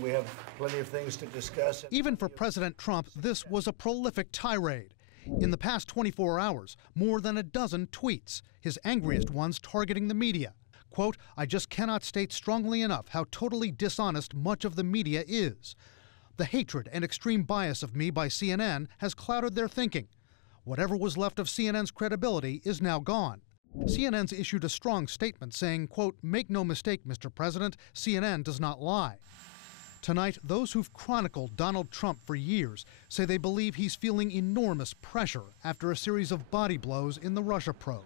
We have plenty of things to discuss. Even for President Trump, this was a prolific tirade. In the past 24 hours, more than a dozen tweets, his angriest ones targeting the media. Quote, "I just cannot state strongly enough how totally dishonest much of the media is. The hatred and extreme bias of me by CNN has clouded their thinking. Whatever was left of CNN's credibility is now gone." CNN's issued a strong statement saying, quote, "Make no mistake, Mr. President, CNN does not lie." Tonight, those who've chronicled Donald Trump for years say they believe he's feeling enormous pressure after a series of body blows in the Russia probe.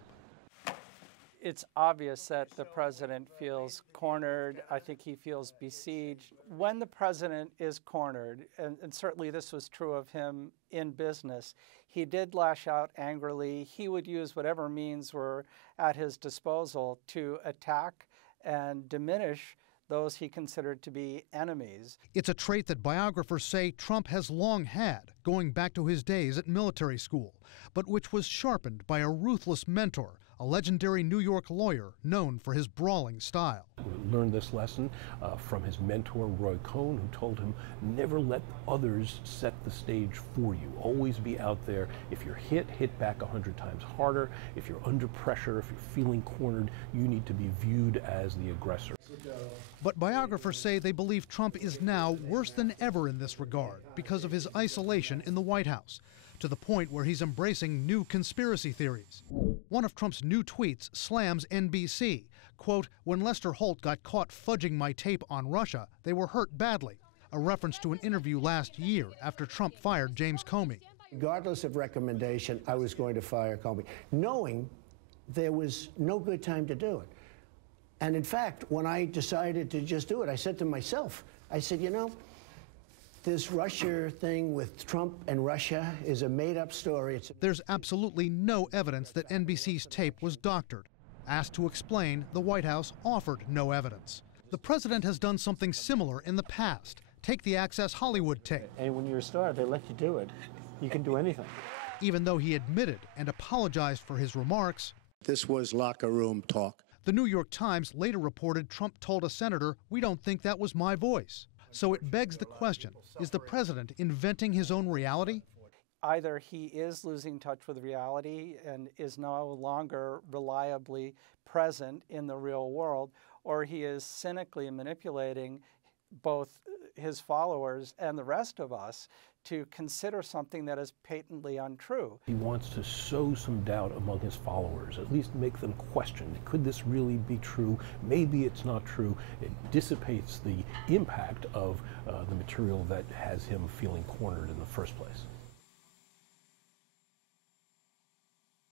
It's obvious that the president feels cornered. I think he feels besieged. When the president is cornered, and certainly this was true of him in business, he did lash out angrily. He would use whatever means were at his disposal to attack and diminish those he considered to be enemies. It's a trait that biographers say Trump has long had, going back to his days at military school, but which was sharpened by a ruthless mentor, a legendary New York lawyer known for his brawling style. He learned this lesson from his mentor, Roy Cohn, who told him, never let others set the stage for you. Always be out there. If you're hit back 100 times harder. If you're under pressure, if you're feeling cornered, you need to be viewed as the aggressor. But biographers say they believe Trump is now worse than ever in this regard because of his isolation in the White House, to the point where he's embracing new conspiracy theories. One of Trump's new tweets slams NBC. Quote, "When Lester Holt got caught fudging my tape on Russia, they were hurt badly." A reference to an interview last year after Trump fired James Comey. Regardless of recommendation, I was going to fire Comey, knowing there was no good time to do it. And in fact, when I decided to just do it, I said to myself, I said, you know, this Russia thing with Trump and Russia is a made-up story. There's absolutely no evidence that NBC's tape was doctored. Asked to explain, the White House offered no evidence. The president has done something similar in the past. Take the Access Hollywood tape. And when you're a star, they let you do it. You can do anything. Even though he admitted and apologized for his remarks, This was locker room talk. the New York Times later reported Trump told a senator, "We don't think that was my voice." So it begs the question, is the president inventing his own reality? Either he is losing touch with reality and is no longer reliably present in the real world, or he is cynically manipulating both his followers and the rest of us to consider something that is patently untrue. He wants to sow some doubt among his followers, at least make them question, could this really be true? Maybe it's not true. It dissipates the impact of the material that has him feeling cornered in the first place.